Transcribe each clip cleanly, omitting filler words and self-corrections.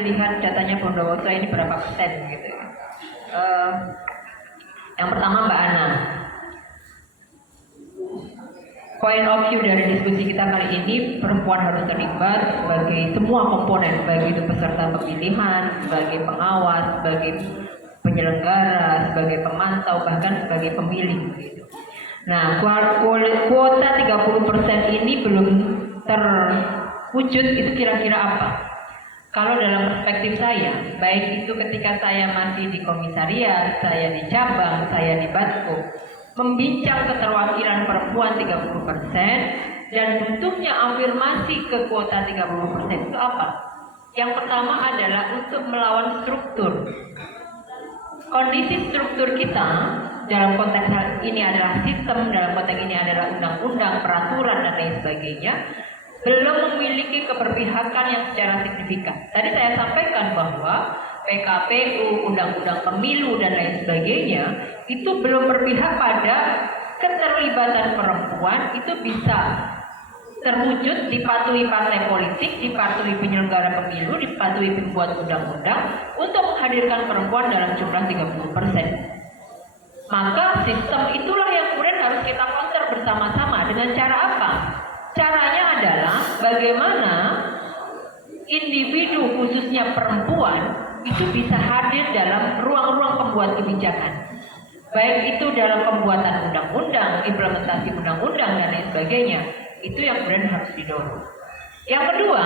lihat datanya Bondowoso ini berapa persen gitu. Yang pertama Mbak Ana, point of view dari diskusi kita kali ini, perempuan harus terlibat sebagai semua komponen, baik itu peserta pemilihan, sebagai pengawas, sebagai penyelenggara, sebagai pemantau, bahkan sebagai pemilih gitu. Nah, kuota 30% ini belum terwujud, itu kira-kira apa? Kalau dalam perspektif saya, baik itu ketika saya masih di komisariat, saya di cabang, saya di Batko, membincang keterwakilan perempuan 30% dan bentuknya afirmasi ke kuota 30% itu apa? Yang pertama adalah untuk melawan struktur. Kondisi struktur kita dalam konteks ini adalah sistem, dalam konteks ini adalah undang-undang, peraturan dan lain sebagainya, belum memiliki keberpihakan yang secara signifikan. Tadi saya sampaikan bahwa PKPU, undang-undang pemilu dan lain sebagainya itu belum berpihak pada keterlibatan perempuan itu bisa terwujud, dipatuhi partai politik, dipatuhi penyelenggara pemilu, dipatuhi pembuat undang-undang untuk menghadirkan perempuan dalam jumlah 30%. Maka sistem itulah yang kemudian harus kita counter bersama-sama. Dengan cara apa? Caranya adalah bagaimana individu khususnya perempuan itu bisa hadir dalam ruang-ruang pembuat kebijakan. Baik itu dalam pembuatan undang-undang, implementasi undang-undang dan lain sebagainya. Itu yang kemudian harus didorong. Yang kedua,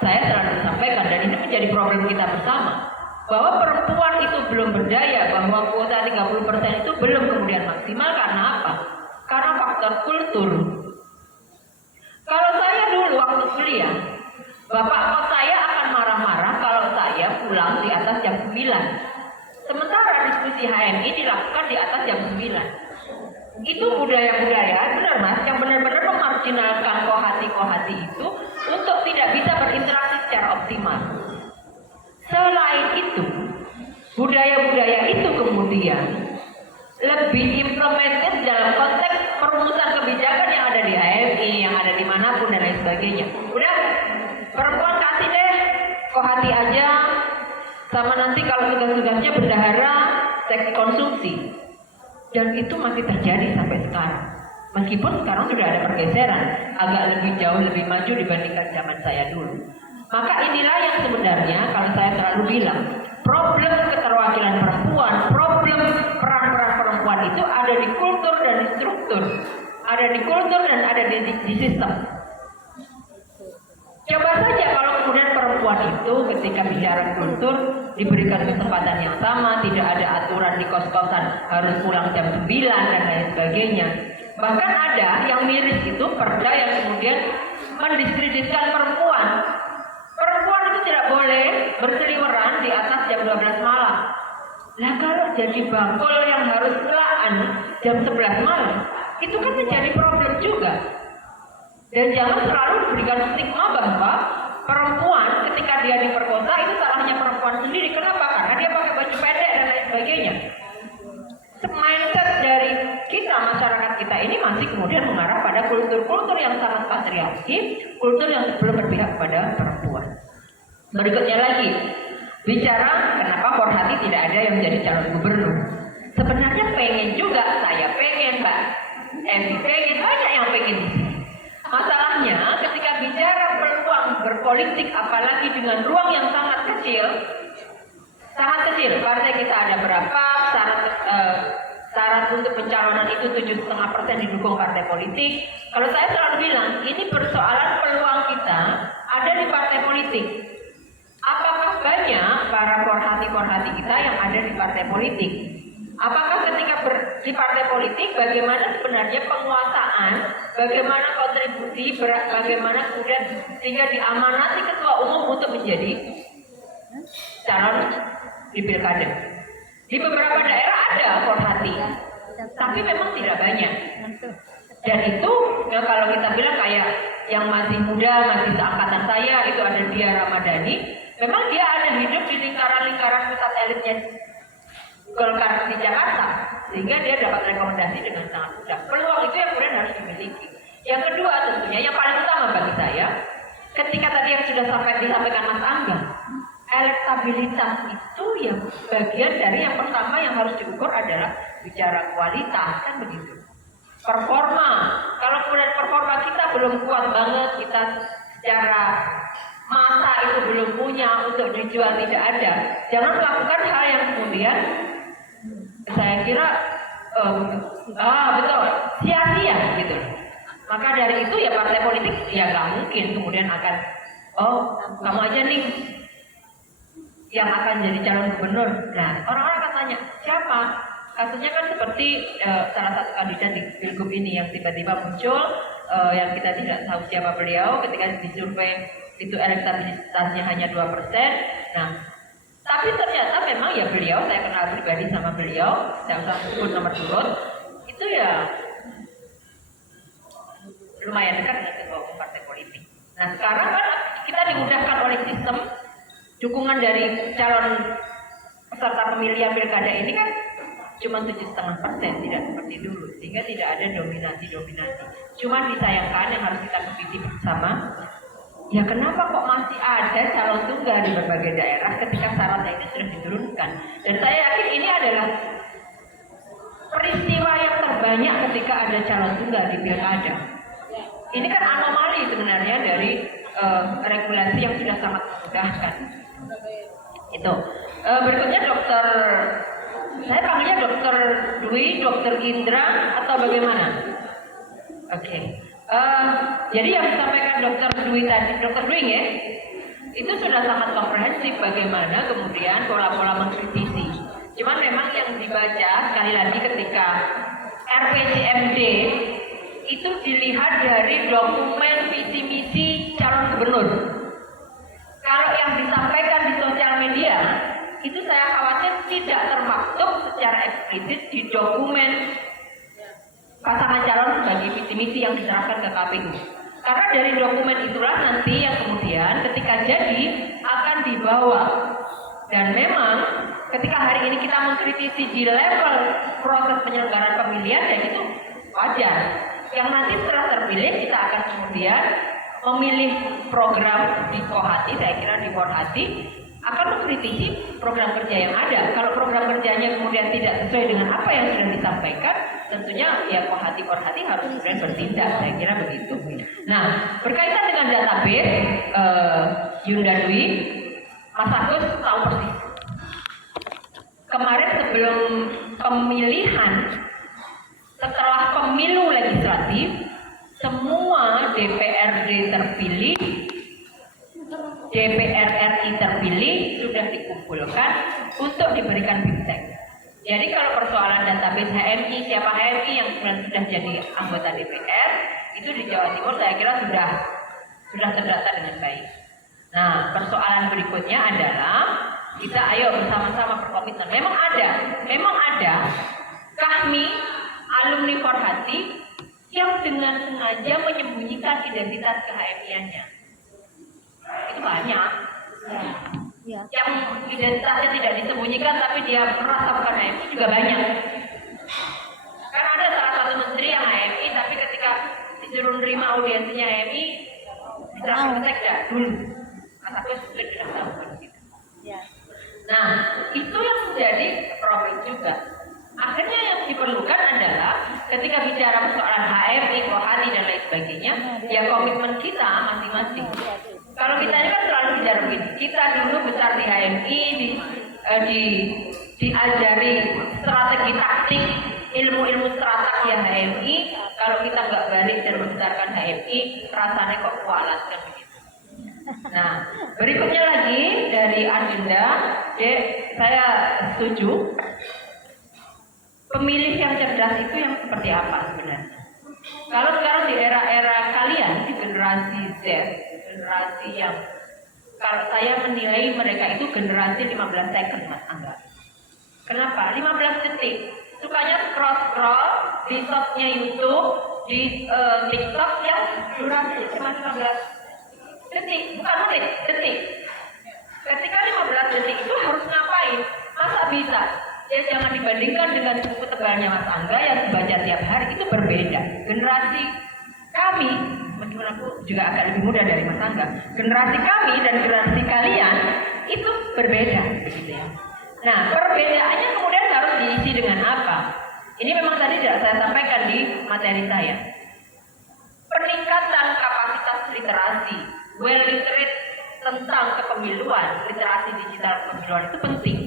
saya selalu sampaikan dan ini menjadi problem kita bersama, bahwa perempuan itu belum berdaya, bahwa kuota 30% itu belum kemudian maksimal karena apa? Karena faktor kultur. Kalau saya dulu waktu kuliah, bapak kos saya akan marah-marah kalau saya pulang di atas jam 9. Sementara diskusi HMI dilakukan di atas jam 9. Itu budaya-budaya, benar mas, yang benar-benar memarginalkan kohati-kohati itu untuk tidak bisa berinteraksi secara optimal. Selain itu, budaya-budaya itu kemudian lebih implemented dalam konteks perumusan kebijakan yang ada di HMI, yang ada di manapun dan lain sebagainya. Udah, perempuan kasih deh, kohati aja, sama nanti kalau tugas-tugasnya bendahara, seks konsumsi. Dan itu masih terjadi sampai sekarang. Meskipun sekarang sudah ada pergeseran, agak lebih jauh, lebih maju dibandingkan zaman saya dulu. Maka inilah yang sebenarnya, kalau saya selalu bilang, problem keterwakilan perempuan, problem peran-peran perempuan itu ada di kultur dan di struktur. Ada di kultur dan ada di sistem. Coba saja kalau kemudian perempuan itu ketika bicara kultur diberikan kesempatan yang sama, tidak ada aturan di kos-kosan harus pulang jam 9 dan lain sebagainya. Bahkan ada yang miris itu perda yang kemudian mendiskreditkan perempuan. Perempuan itu tidak boleh berseliweran di atas jam 12 malam. Nah kalau jadi bangkol yang harus telaan jam 11 malam, itu kan menjadi problem juga. Dan jangan selalu diberikan stigma bahwa perempuan ketika dia diperkosa itu salahnya perempuan sendiri. Kenapa? Karena dia pakai baju pendek dan lain sebagainya. Mindset dari kita, masyarakat kita ini masih kemudian mengarah pada kultur-kultur yang sangat patriarki, kultur yang belum berpihak pada perempuan. Berikutnya lagi, bicara kenapa Forhati tidak ada yang menjadi calon gubernur. Sebenarnya pengen juga, saya pengen, Mbak Evi pengen, banyak yang pengen di sini. Masalahnya ketika bicara peluang berpolitik, apalagi dengan ruang yang sangat kecil, partai kita ada berapa, syarat untuk pencalonan itu 7,5% didukung partai politik. Kalau saya selalu bilang, ini persoalan peluang kita ada di partai politik. Apakah banyak para forhati-forhati kita yang ada di partai politik? Apakah ketika di partai politik, bagaimana sebenarnya penguasaan, bagaimana kontribusi, bagaimana kemudian sehingga diamanati ketua umum untuk menjadi calon di pilkada. Di beberapa daerah ada forhati, tapi memang tidak banyak. Dan itu ya kalau kita bilang kayak yang masih muda, masih seangkatan saya, itu ada Dia Ramadhani. Memang dia ada hidup di lingkaran-lingkaran pusat elitnya Golkar di Jakarta, sehingga dia dapat rekomendasi dengan sangat mudah. Peluang itu yang kemudian harus dimiliki. Yang kedua tentunya, yang paling utama bagi saya, ketika tadi yang sudah disampaikan Mas Angga, elektabilitas itu ya bagian dari yang pertama yang harus diukur adalah bicara kualitas, kan begitu. Performa, kalau kemudian performa kita belum kuat banget, kita secara masa itu belum punya untuk dijual tidak ada, jangan melakukan hal yang kemudian saya kira betul sia-sia gitu. Maka dari itu ya partai politik ya nggak mungkin kemudian akan kamu aja nih yang akan jadi calon gubernur. Nah, orang-orang akan tanya, siapa? Kasusnya kan seperti salah satu kandidat di Pilgub ini yang tiba-tiba muncul, yang kita tidak tahu siapa beliau, ketika disurvei itu elektabilitasnya hanya 2%. Nah, tapi ternyata memang ya beliau, saya kenal pribadi sama beliau, saya usah sebut nomor urut, itu ya lumayan dekat dengan ketua umum partai politik. Nah, sekarang kan kita dimudahkan oleh sistem dukungan dari calon peserta pemilihan pilkada ini kan cuma 7,5%, tidak seperti dulu, sehingga tidak ada dominasi. Cuma disayangkan yang harus kita kritisi bersama, ya kenapa kok masih ada calon tunggal di berbagai daerah ketika syaratnya ini sudah diturunkan? Dan saya yakin ini adalah peristiwa yang terbanyak ketika ada calon tunggal di pilkada. Ini kan anomali sebenarnya dari regulasi yang sudah sangat memudahkan. Itu. Berikutnya dokter, saya panggilnya dokter Dwi, dokter Indra atau bagaimana? Oke. Jadi yang disampaikan dokter Dwi tadi, dokter Dwi ya, itu sudah sangat komprehensif bagaimana kemudian pola-pola mengkritisi. Cuman memang yang dibaca sekali lagi ketika RPJMD itu dilihat dari dokumen visi misi calon gubernur. Kalau yang disampaikan di sosial media itu saya khawatir tidak termaktub secara eksplisit di dokumen pasangan calon sebagai visi misi yang diserahkan ke KPU. Karena dari dokumen itulah nanti yang kemudian ketika jadi akan dibawa. Dan memang ketika hari ini kita mengkritisi di level proses penyelenggaraan pemilihan, dan itu wajar. Yang nanti setelah terpilih kita akan kemudian memilih program di Kohati, saya kira di Porhati akan mengkritisi program kerja yang ada. Kalau program kerjanya kemudian tidak sesuai dengan apa yang sudah disampaikan, tentunya ya Porhati harus kemudian bertindak, saya kira begitu. Nah, berkaitan dengan database Yunda Dwi, Mas Agus tahu persis. Kemarin sebelum pemilihan, setelah pemilu legislatif, semua DPRD terpilih, DPR RI terpilih sudah dikumpulkan untuk diberikan biptek. Jadi kalau persoalan database HMI, siapa HMI yang sudah jadi anggota DPR, itu di Jawa Timur saya kira sudah terdata dengan baik. Nah, persoalan berikutnya adalah kita ayo bersama-sama berkomitmen. Memang ada kami alumni Porhati yang dengan sengaja menyembunyikan identitas ke-HMI-nya. Itu banyak. Ya. Yang identitasnya tidak disembunyikan tapi dia merasa bukan HMI juga banyak. Kan ada salah satu menteri yang HMI tapi ketika disuruh menerima audiensinya HMI diserahkan ke sekda dulu. Atau sudah tidak tahu gitu. Ya. Nah, itu yang menjadi problem juga. Akhirnya yang diperlukan adalah ketika bicara persoalan HMI, Kohati dan lain sebagainya, ya komitmen kita masing-masing. Kalau kita ini kan selalu bicara begini, kita dulu besar di HMI, diajari strategi taktik, ilmu-ilmu strategi HMI. Kalau kita nggak balik dan membesarkan HMI, rasanya kok kualat kan begitu. Nah, berikutnya lagi dari Adinda, saya setuju. Pemilih yang cerdas itu yang seperti apa sebenarnya? Kalau sekarang di era-era kalian, di generasi Z, generasi yang kalau saya menilai mereka itu generasi 15 second, Mas Angga. Kenapa? 15 detik. Sukanya scroll-scroll di shortnya YouTube, di TikTok yang durasi cuma 15 detik, bukan menit, detik. Ketika 15 detik itu harus ngapain? Masa bisa? Ya jangan dibandingkan dengan buku tebalnya Mas Angga yang dibaca tiap hari, itu berbeda. Generasi kami, meskipun aku juga agak lebih muda dari Mas Angga. Generasi kami dan generasi kalian itu berbeda, begitu ya. Nah, perbedaannya kemudian harus diisi dengan apa? Ini memang tadi tidak saya sampaikan di materi saya. Peningkatan kapasitas literasi, well literate tentang kepemiluan, literasi digital kepemiluan itu penting.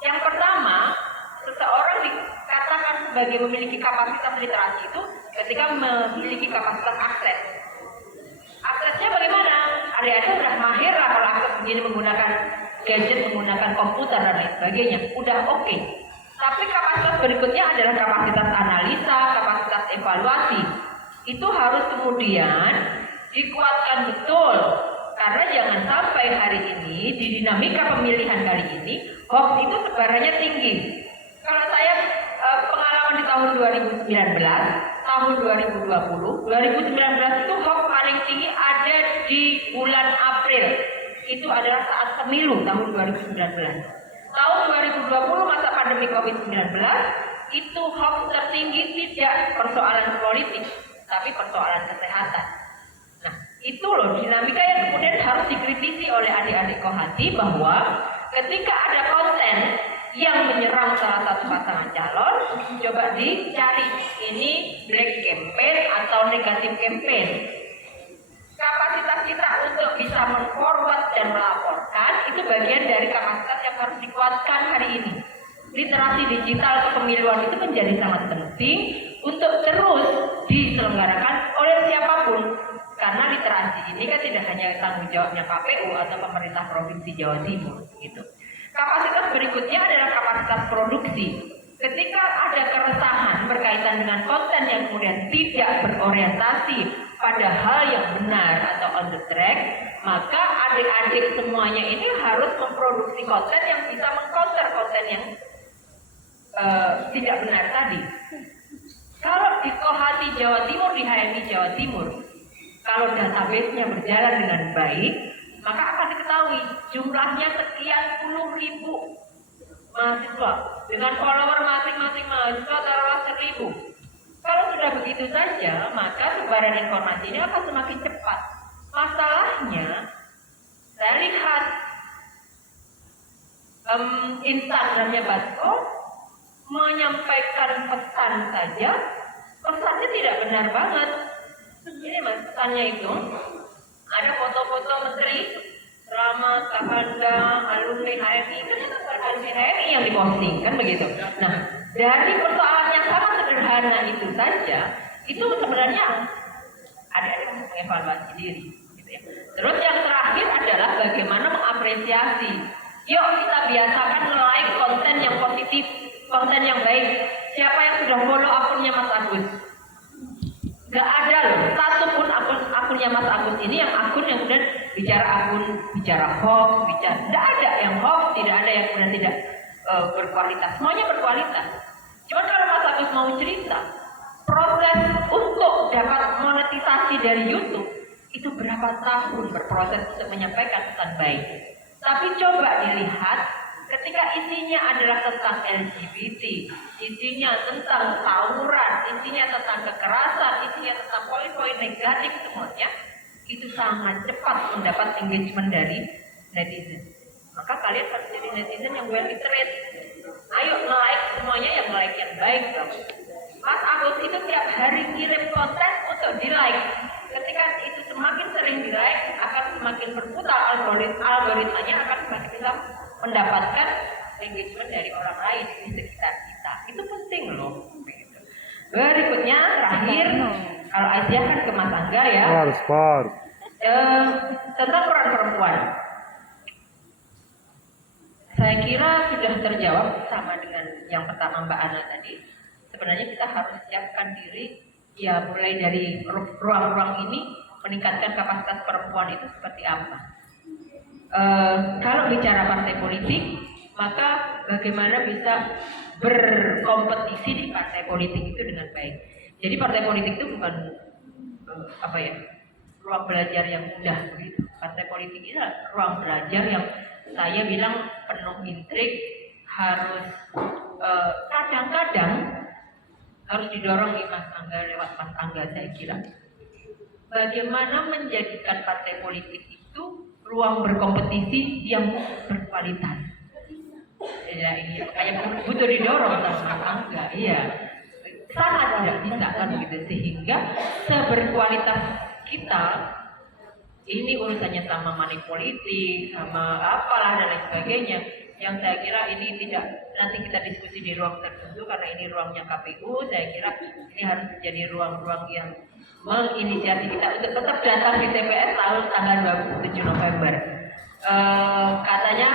Yang pertama, seseorang dikatakan sebagai memiliki kapasitas literasi itu ketika memiliki kapasitas akses. Aksesnya bagaimana? Adik-adik sudah mahir lah kalau akses begini menggunakan gadget, menggunakan komputer dan lain sebagainya. Udah oke. Tapi kapasitas berikutnya adalah kapasitas analisa, kapasitas evaluasi. Itu harus kemudian dikuatkan betul. Karena jangan sampai hari ini, di dinamika pemilihan kali ini, hoax itu sebarannya tinggi. Kalau saya pengalaman di tahun 2019, tahun 2020, 2019 itu hoax paling tinggi ada di bulan April. Itu adalah saat pemilu tahun 2019. Tahun 2020 masa pandemi COVID-19 itu hoax tertinggi tidak persoalan politik, tapi persoalan kesehatan. Nah, itu loh dinamika yang kemudian harus dikritisi oleh adik-adik Kohati bahwa ketika ada konten yang menyerang salah satu pasangan calon, coba dicari ini black campaign atau negatif campaign. Kapasitas kita untuk bisa men-forward dan melaporkan itu bagian dari kapasitas yang harus dikuatkan hari ini. Literasi digital kepemiluan itu menjadi sangat penting untuk terus diselenggarakan oleh siapapun. Karena literasi ini kan tidak hanya tanggung jawabnya KPU atau pemerintah Provinsi Jawa Timur gitu. Kapasitas berikutnya adalah kapasitas produksi. Ketika ada keresahan berkaitan dengan konten yang kemudian tidak berorientasi pada hal yang benar atau on the track, maka adik-adik semuanya ini harus memproduksi konten yang bisa mengcounter konten yang tidak benar tadi. Kalau di Kohati Jawa Timur, di HMI Jawa Timur, kalau database-nya berjalan dengan baik, maka akan diketahui jumlahnya sekian puluh ribu mahasiswa dengan follower masing-masing mahasiswa taruhlah 1.000. Kalau sudah begitu saja, maka sebaran informasi ini akan semakin cepat. Masalahnya, saya lihat Instagramnya Basko menyampaikan pesan saja, pesannya tidak benar banget. Ini mas, pesannya itu ada foto-foto menteri selamat Kakanda alumni HMI, ternyata alumni HMI yang diposting kan begitu. Nah, dari persoalan yang sangat sederhana itu saja, itu sebenarnya ada mengevaluasi diri. Gitu ya. Terus yang terakhir adalah bagaimana mengapresiasi. Yuk kita biasakan like konten yang positif, konten yang baik. Siapa yang sudah follow akunnya Mas Agus? Gak ada loh, satu pun akunnya Mas Agus ini yang akun yang kemudian bicara hoax, tidak ada yang hoax, tidak ada yang kemudian tidak berkualitas, semuanya berkualitas. Cuma kalau Mas Agus mau cerita, proses untuk dapat monetisasi dari YouTube itu berapa tahun berproses untuk menyampaikan pesan baik. Tapi coba dilihat, ketika isinya adalah tentang LGBT, isinya tentang tawuran, isinya tentang kekerasan, isinya tentang poin-poin negatif semuanya, itu sangat cepat mendapat engagement dari netizen. Maka kalian harus jadi netizen yang well literate. Ayo nge-like semuanya, yang like yang baik dong. Mas Agus itu tiap hari kirim konten untuk di-like. Ketika itu semakin sering di-like, akan semakin berputar algoritmanya akan semakin bisa mendapatkan engagement dari orang lain di sekitar kita. Itu penting loh. Berikutnya terakhir, kalau Aisyah kan ke Mas Angga ya. Tentang peran perempuan. Saya kira sudah terjawab sama dengan yang pertama Mbak Ana tadi. Sebenarnya kita harus siapkan diri, ya mulai dari ruang-ruang ini meningkatkan kapasitas perempuan itu seperti apa. Kalau bicara partai politik, maka bagaimana bisa berkompetisi di partai politik itu dengan baik. Jadi partai politik itu bukan ruang belajar yang mudah begitu. Partai politik ini adalah ruang belajar yang saya bilang penuh intrik, harus kadang-kadang harus didorong di Mas Angga, lewat Mas Angga saya kira. bagaimana menjadikan partai politik itu ruang berkompetisi yang berkualitas. Ya, ini kayak butuh didorong sama Angga, iya. Sangat tidak bisa kan gitu, sehingga seberkualitas kita ini urusannya sama money politik, sama apalah dan lain sebagainya. Yang saya kira ini tidak, nanti kita diskusi di ruang tertentu karena ini ruangnya KPU. Saya kira ini harus menjadi ruang-ruang yang menginisiasi kita untuk tetap datang di TPS lalu tanggal 27 November. Katanya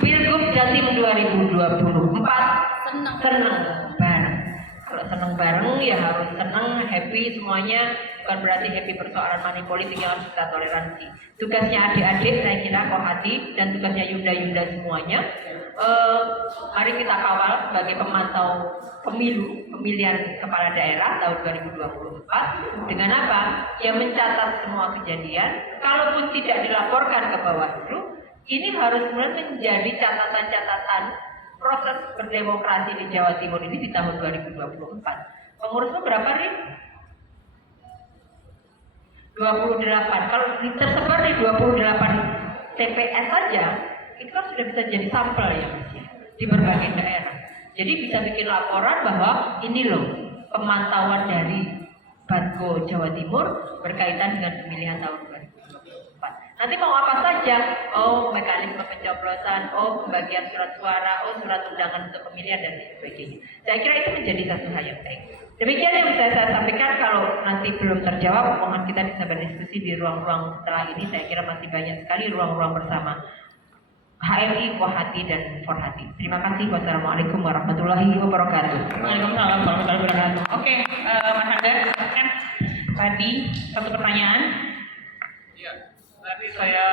Pilgub Jatim 2024 senang bareng. Kalau senang bareng ya harus senang, happy semuanya, bukan berarti happy persoalan money politik yang harus kita toleransi. Tugasnya adik-adik saya kira Kohati dan tugasnya Yunda semuanya, mari kita kawal sebagai pemantau pemilihan kepala daerah tahun 2024 dengan apa? Ya mencatat semua kejadian, kalaupun tidak dilaporkan ke Bawaslu, ini harus mulai menjadi catatan-catatan proses berdemokrasi di Jawa Timur ini di tahun 2024. Pengurusnya berapa, Rin? 28. Kalau tersebar di 28 TPS saja, itu kan sudah bisa jadi sampel ya, Mas, ya, di berbagai daerah. Jadi bisa bikin laporan bahwa ini loh pemantauan dari Batko Jawa Timur berkaitan dengan pemilihan tahun 2024. Nanti mau apa saja, mekanisme pencoblosan, pembagian surat suara, surat undangan untuk pemilihan dan sebagainya. Saya kira itu menjadi satu hal yang baik. Demikian yang bisa saya sampaikan. Kalau nanti belum terjawab, mohon kita bisa berdiskusi di ruang-ruang setelah ini. Saya kira masih banyak sekali ruang-ruang bersama HMI, Kohati, dan Forhati. Terima kasih. Wassalamualaikum warahmatullahi wabarakatuh. Waalaikumsalam warahmatullahi wabarakatuh. Oke, Mas Angga, kan tadi satu pertanyaan. Iya, tadi saya